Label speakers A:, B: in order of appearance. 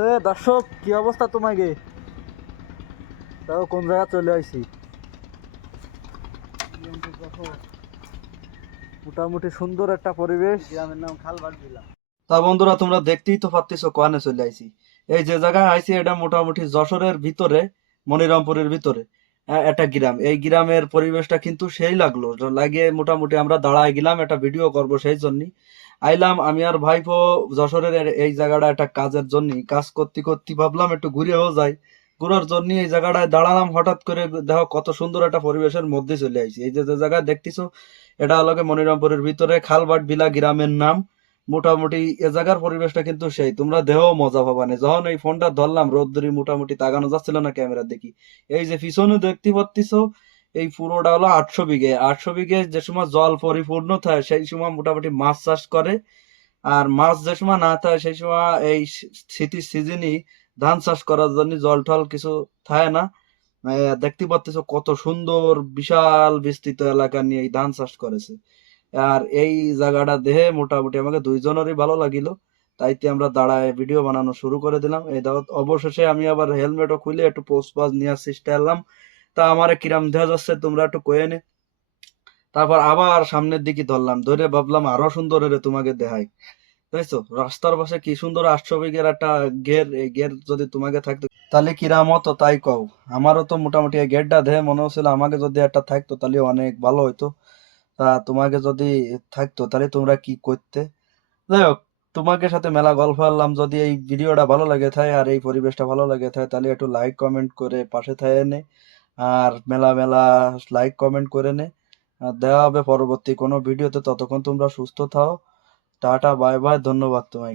A: এ দর্শক কি অবস্থা তোমাকে তাও কোন জায়গা চলে আইছি? মোটামুটি সুন্দর একটা পরিবেশ।
B: গ্রামের নাম খালবাট বিলা
A: তা বন্ধুরা তোমরা দেখতেই তো পাচ্ছিস কোয়ানে চলে আইছি। এই যে জায়গায় আইছি এটা মোটামুটি যশোরের ভিতরে মনিরামপুরের ভিতরে একটা গ্রাম। এই গ্রামের পরিবেশটা কিন্তু সেই লাগল। তো লাগে মোটামুটি আমরা দাঁড়ায় গেলাম একটা ভিডিও করব সেই জন্যই। আইলাম, আমি আর ভাইপো যশোরের এই জায়গাটা একটা কাজের জন্য কাজ করতে করতে ভাবলাম একটু ঘুরেও যাই। ঘুরার জন্য এই জায়গাটায় দাঁড়ালাম, হঠাৎ করে দেখো কত সুন্দর একটা পরিবেশের মধ্যে চলে আইছি। এই যে জায়গায় দেখতেছো, এটা হলো মনিরামপুরের ভিতরে খালবাট বিলা গ্রামের নাম। মোটামুটি এ জায়গার পরিবেশটা কিন্তু সেই। তোমরা দেহ মজা পাবানে যখন এই ফোনটা ধরলাম, রোদ্দুরি মোটামুটি তাগানো যাচ্ছিল না ক্যামেরা দেখি এই যে পিছনে দেখতে পাচ্ছিস এই পুরোটা হলো আটশো বিঘে। আটশো বিঘে যে সময় জল পরিপূর্ণ থাকে, সেই সময় মোটামুটি মাছ চাষ করে। আর মাছ যে সময় না থাকে, সেই সময় এই শীতের সিজনই ধান চাষ করার জন্য জল টল কিছু থাকে না। দেখতে পাচ্ছিস কত সুন্দর, বিশাল বিস্তৃত এলাকা নিয়ে এই ধান চাষ করেছে। আর এই জায়গাটা দেখে মোটামুটি আমাকে দুইজনেরই ভালো লাগিল। তাইতে আমরা দাঁড়ায় ভিডিও বানানো শুরু করে দিলাম। এই দাও অবশেষে আমি আবার হেলমেটও খুলে একটু পোস্ট পাস নিয়ে চেষ্টা এলাম। তা আমার কিরাম দেখা যাচ্ছে, তোমরা একটু কয়ে নে। তারপর আবার সামনের দিকে ধরলাম, ধরে ভাবলাম আরও সুন্দর রে তোমাকে দেখাই। তাইছো? রাস্তার পাশে কি সুন্দর আটশো একটা গের গের যদি তোমাকে থাকতো, তাহলে কিরাম হতো তাই কও। আমারও তো মোটামুটি গেটটা দেখে মনে হচ্ছিল আমাকে যদি একটা থাকতো, তাহলে অনেক ভালো হইতো। তা তোমাকে যদি থাকতো, তাহলে তোমরা কি করতে? যাই হোক, তোমাকে সাথে মেলা গল্প করলাম। যদি এই ভিডিওটা ভালো লাগে থাকে আর এই পরিবেশটা ভালো লাগে থাকে তাহলে একটু লাইক কমেন্ট করে পাশে থাকে নে। আর মেলা মেলা লাইক কমেন্ট করে নে। দেওয়া হবে পরবর্তী কোনো ভিডিওতে ততক্ষণ তোমরা সুস্থ থাও। টাটা বাই বাই ধন্যবাদ তোমায়।